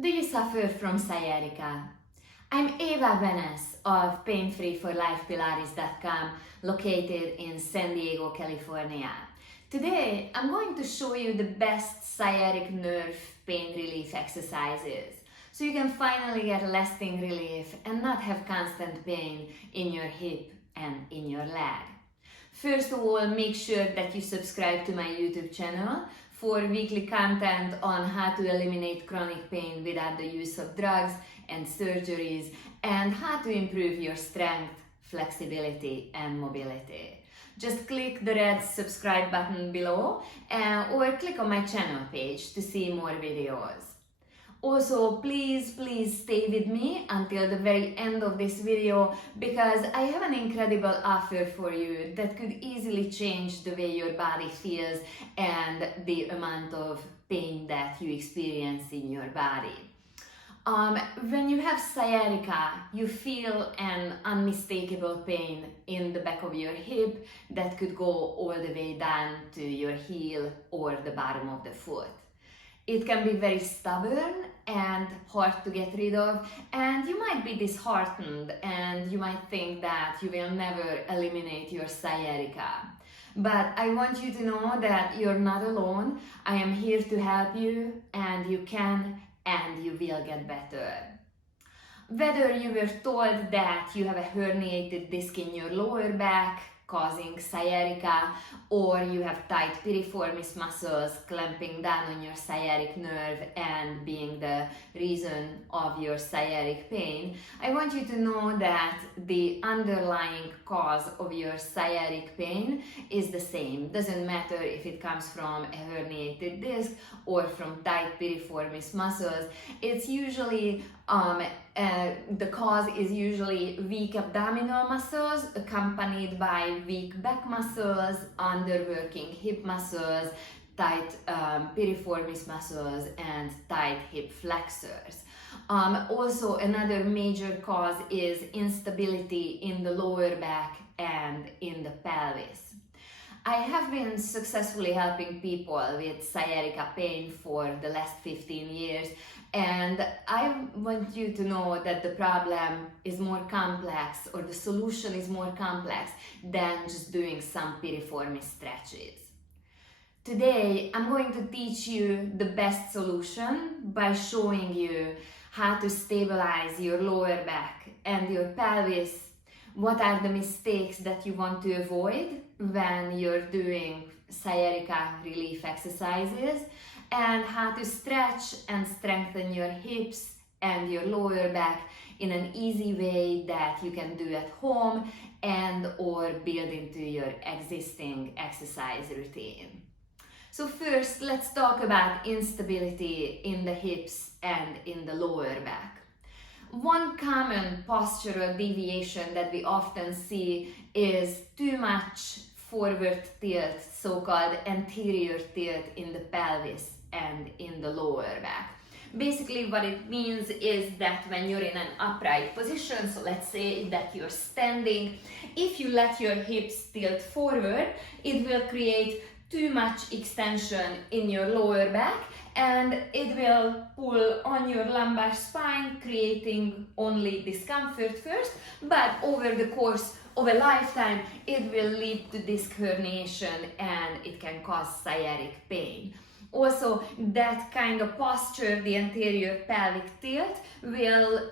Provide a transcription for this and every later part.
Do you suffer from sciatica? I'm Eva Venice of painfreeforlifepilates.com, located in San Diego, California. Today, I'm going to show you the best sciatic nerve pain relief exercises, so you can finally get lasting relief and not have constant pain in your hip and in your leg. First of all, make sure that you subscribe to my YouTube channel for weekly content on how to eliminate chronic pain without the use of drugs and surgeries, and how to improve your strength, flexibility, and mobility. Just click the red subscribe button below or click on my channel page to see more videos. Also, please stay with me until the very end of this video, because I have an incredible offer for you that could easily change the way your body feels and the amount of pain that you experience in your body. When you have sciatica, you feel an unmistakable pain in the back of your hip that could go all the way down to your heel or the bottom of the foot. It can be very stubborn and hard to get rid of, and you might be disheartened and you might think that you will never eliminate your sciatica. But I want you to know that you're not alone. I am here to help you, and you can and you will get better. Whether you were told that you have a herniated disc in your lower back causing sciatica, or you have tight piriformis muscles clamping down on your sciatic nerve and being the reason of your sciatic pain, I want you to know that the underlying cause of your sciatic pain is the same. Doesn't matter if it comes from a herniated disc or from tight piriformis muscles. It's usually the cause is usually weak abdominal muscles accompanied by weak back muscles, underworking hip muscles, tight piriformis muscles, and tight hip flexors. Also, another major cause is instability in the lower back and in the pelvis. I have been successfully helping people with sciatica pain for the last 15 years, and I want you to know that the problem is more complex, or the solution is more complex than just doing some piriformis stretches. Today, I'm going to teach you the best solution by showing you how to stabilize your lower back and your pelvis. What are the mistakes that you want to avoid when you're doing sciatica relief exercises, and how to stretch and strengthen your hips and your lower back in an easy way that you can do at home and or build into your existing exercise routine. So first, let's talk about instability in the hips and in the lower back. One common postural deviation that we often see is too much forward tilt, so-called anterior tilt in the pelvis and in the lower back. Basically, what it means is that when you're in an upright position, so let's say that you're standing, if you let your hips tilt forward, it will create too much extension in your lower back, and it will pull on your lumbar spine, creating only discomfort first, but over the course of a lifetime, it will lead to disc herniation and it can cause sciatic pain. Also, that kind of posture, the anterior pelvic tilt, will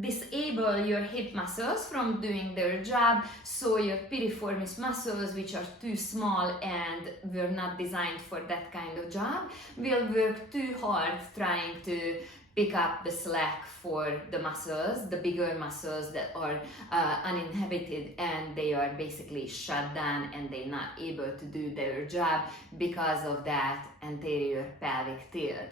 disable your hip muscles from doing their job, so your piriformis muscles, which are too small and were not designed for that kind of job, will work too hard trying to pick up the slack for the muscles, the bigger muscles that are uninhibited, and they are basically shut down and they're not able to do their job because of that anterior pelvic tilt.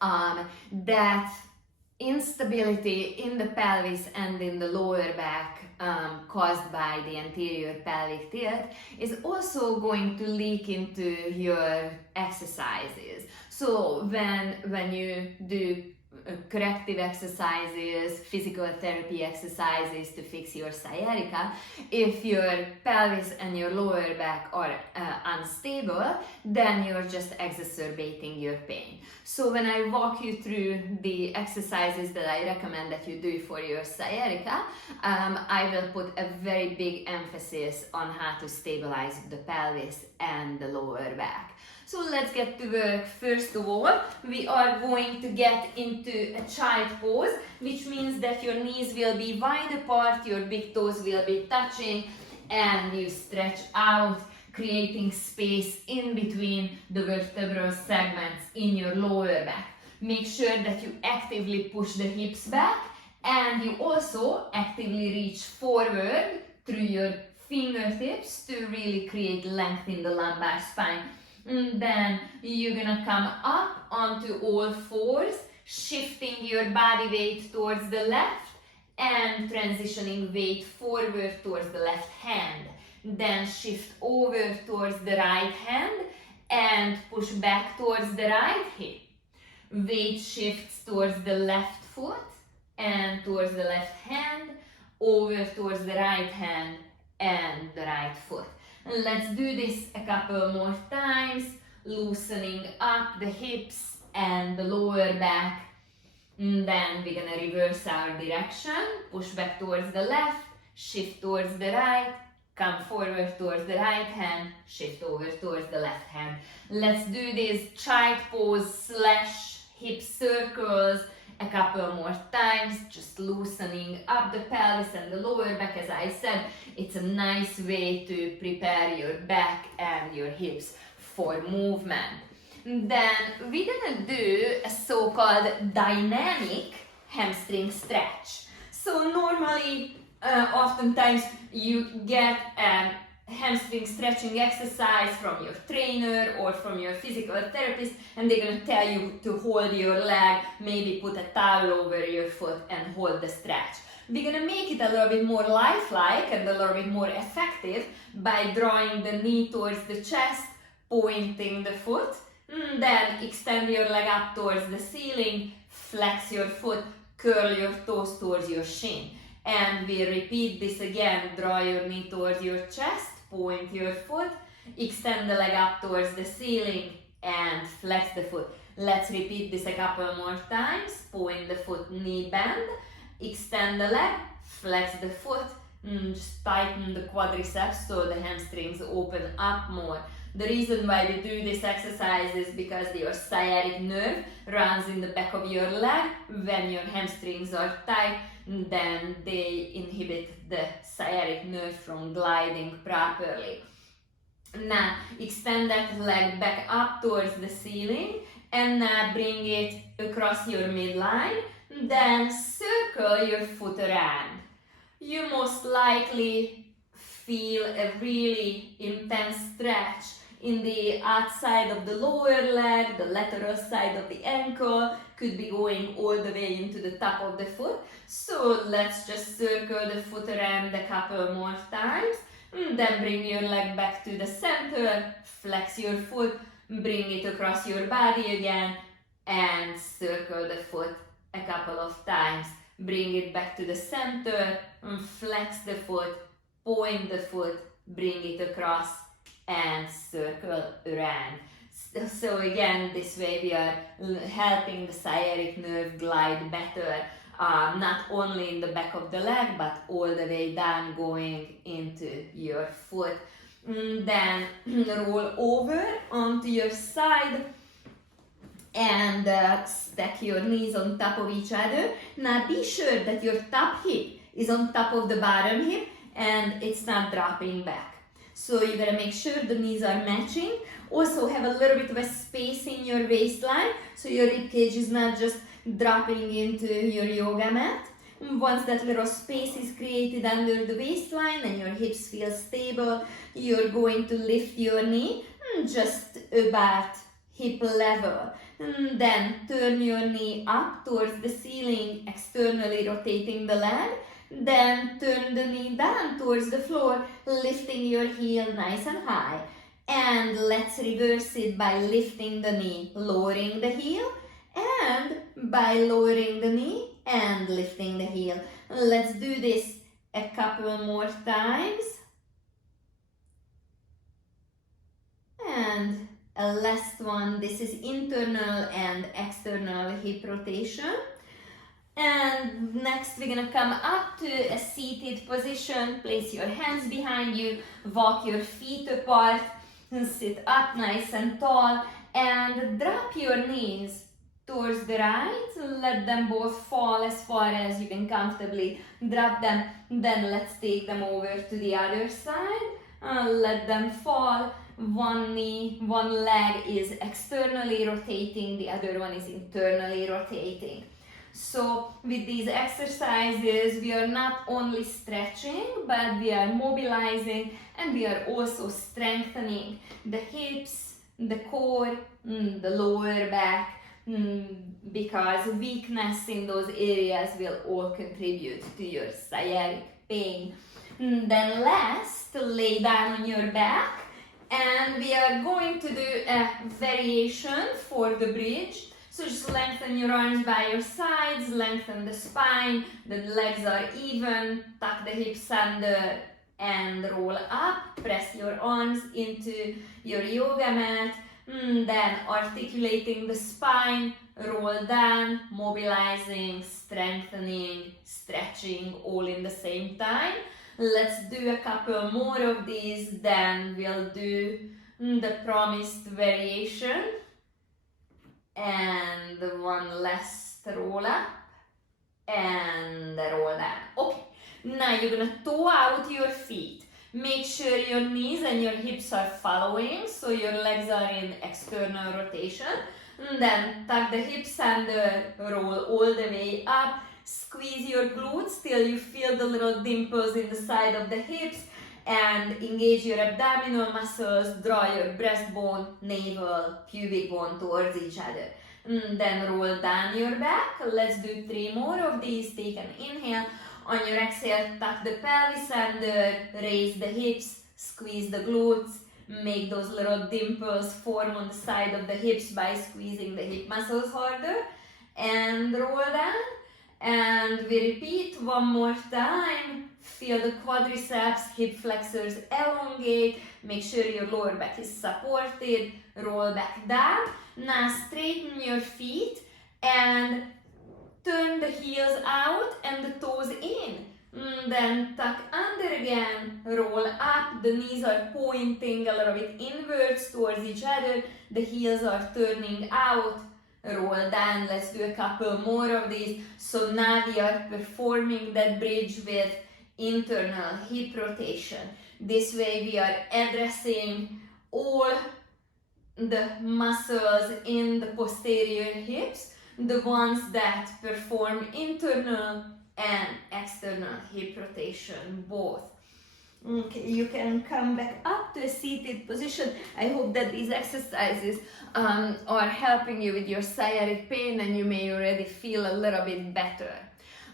That instability in the pelvis and in the lower back caused by the anterior pelvic tilt is also going to leak into your exercises. So when you do corrective exercises, physical therapy exercises to fix your sciatica. If your pelvis and your lower back are unstable, then you're just exacerbating your pain. So when I walk you through the exercises that I recommend that you do for your sciatica, I will put a very big emphasis on how to stabilize the pelvis and the lower back. So let's get to work. First of all, we are going to get into a child pose, which means that your knees will be wide apart, your big toes will be touching, and you stretch out, creating space in between the vertebral segments in your lower back. Make sure that you actively push the hips back, and you also actively reach forward through your fingertips to really create length in the lumbar spine. And then you're gonna come up onto all fours, shifting your body weight towards the left and transitioning weight forward towards the left hand. Then shift over towards the right hand and push back towards the right hip. Weight shifts towards the left foot and towards the left hand, over towards the right hand and the right foot. And let's do this a couple more times, loosening up the hips and the lower back. And then we're gonna reverse our direction, push back towards the left, shift towards the right, come forward towards the right hand, shift over towards the left hand. Let's do this child pose / hip circles a couple more times, just loosening up the pelvis and the lower back. As I said, it's a nice way to prepare your back and your hips for movement. Then we're gonna do a so-called dynamic hamstring stretch. So normally, oftentimes you get a hamstring stretching exercise from your trainer or from your physical therapist, and they're going to tell you to hold your leg, maybe put a towel over your foot and hold the stretch. We're going to make it a little bit more lifelike and a little bit more effective by drawing the knee towards the chest, pointing the foot, then extend your leg up towards the ceiling, flex your foot, curl your toes towards your shin. And we repeat this again. Draw your knee towards your chest, point your foot, extend the leg up towards the ceiling and flex the foot. Let's repeat this a couple more times. Point the foot, knee bend, extend the leg, flex the foot, just tighten the quadriceps so the hamstrings open up more. The reason why we do this exercise is because your sciatic nerve runs in the back of your leg. When your hamstrings are tight, then they inhibit the sciatic nerve from gliding properly. Now extend that leg back up towards the ceiling and now bring it across your midline. Then circle your foot around. You most likely feel a really intense stretch in the outside of the lower leg, the lateral side of the ankle, could be going all the way into the top of the foot. So let's just circle the foot around a couple more times. Then bring your leg back to the center, flex your foot, bring it across your body again, and circle the foot a couple of times. Bring it back to the center, flex the foot, point the foot, bring it across, and circle around. So again, this way we are helping the sciatic nerve glide better, not only in the back of the leg, but all the way down, going into your foot. Then roll over onto your side and stack your knees on top of each other. Now be sure that your top hip is on top of the bottom hip and it's not dropping back. So you gotta make sure the knees are matching. Also have a little bit of a space in your waistline so your rib cage is not just dropping into your yoga mat. Once that little space is created under the waistline and your hips feel stable, you're going to lift your knee just about hip level. And then turn your knee up towards the ceiling, externally rotating the leg. Then turn the knee down towards the floor, lifting your heel nice and high. And let's reverse it by lifting the knee, lowering the heel, and by lowering the knee and lifting the heel. Let's do this a couple more times. And a last one, this is internal and external hip rotation. And next we're gonna come up to a seated position. Place your hands behind you, walk your feet apart, and sit up nice and tall, and drop your knees towards the right. Let them both fall as far as you can comfortably drop them. Then let's take them over to the other side. Let them fall. One knee, one leg is externally rotating, the other one is internally rotating. So with these exercises, we are not only stretching, but we are mobilizing, and we are also strengthening the hips, the core, the lower back, because weakness in those areas will all contribute to your sciatic pain. Then last, lay down on your back, and we are going to do a variation for the bridge. So just lengthen your arms by your sides, lengthen the spine, the legs are even, tuck the hips under and roll up, press your arms into your yoga mat, then articulating the spine, roll down, mobilizing, strengthening, stretching, all in the same time. Let's do a couple more of these, then we'll do the promised variation. And one last roll up and roll down. Okay, now you're gonna toe out your feet. Make sure your knees and your hips are following, so your legs are in external rotation. And then tuck the hips under, roll all the way up, squeeze your glutes till you feel the little dimples in the side of the hips, and engage your abdominal muscles, draw your breastbone, navel, pubic bone towards each other. Then roll down your back. Let's do 3 more of these. Take an inhale. On your exhale, tuck the pelvis under, raise the hips, squeeze the glutes, make those little dimples form on the side of the hips by squeezing the hip muscles harder, and roll down. And we repeat one more time. Feel the quadriceps, hip flexors elongate. Make sure your lower back is supported. Roll back down. Now straighten your feet and turn the heels out and the toes in. Then tuck under again. Roll up. The knees are pointing a little bit inwards towards each other. The heels are turning out. Roll down. Let's do a couple more of these. So now we are performing that bridge with internal hip rotation. This way we are addressing all the muscles in the posterior hips, the ones that perform internal and external hip rotation both. Okay, you can come back up to a seated position. I hope that these exercises are helping you with your sciatic pain, and you may already feel a little bit better.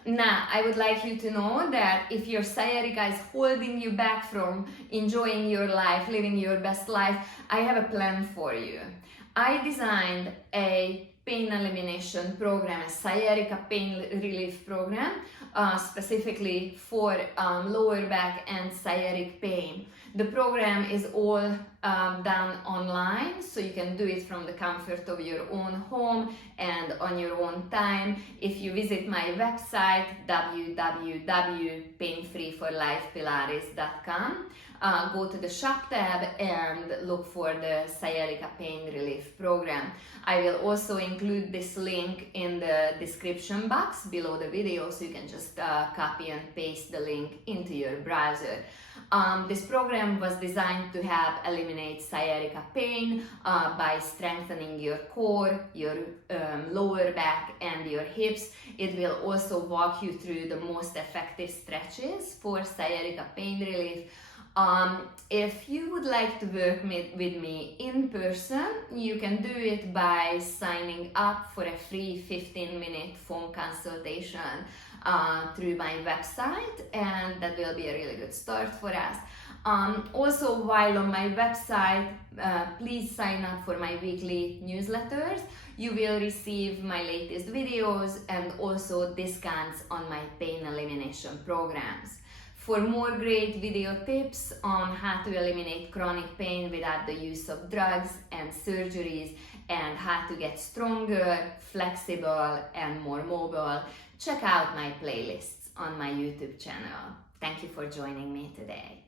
Now, I would like you to know that if your sciatica is holding you back from enjoying your life, living your best life, I have a plan for you. I designed a pain elimination program, a Sciatica Pain Relief Program, specifically for lower back and sciatic pain. The program is all done online, so you can do it from the comfort of your own home and on your own time. If you visit my website, www.painfreeforlifepilates.com, go to the shop tab and look for the Sciatica Pain Relief Program. I will also include this link in the description box below the video, so you can just copy and paste the link into your browser. This program was designed to help eliminate sciatica pain by strengthening your core, your lower back and your hips. It will also walk you through the most effective stretches for sciatica pain relief. If you would like to work with me in person, you can do it by signing up for a free 15-minute phone consultation through my website, and that will be a really good start for us. Also, while on my website, please sign up for my weekly newsletters. You will receive my latest videos and also discounts on my pain elimination programs. For more great video tips on how to eliminate chronic pain without the use of drugs and surgeries, and how to get stronger, flexible, and more mobile, check out my playlists on my YouTube channel. Thank you for joining me today.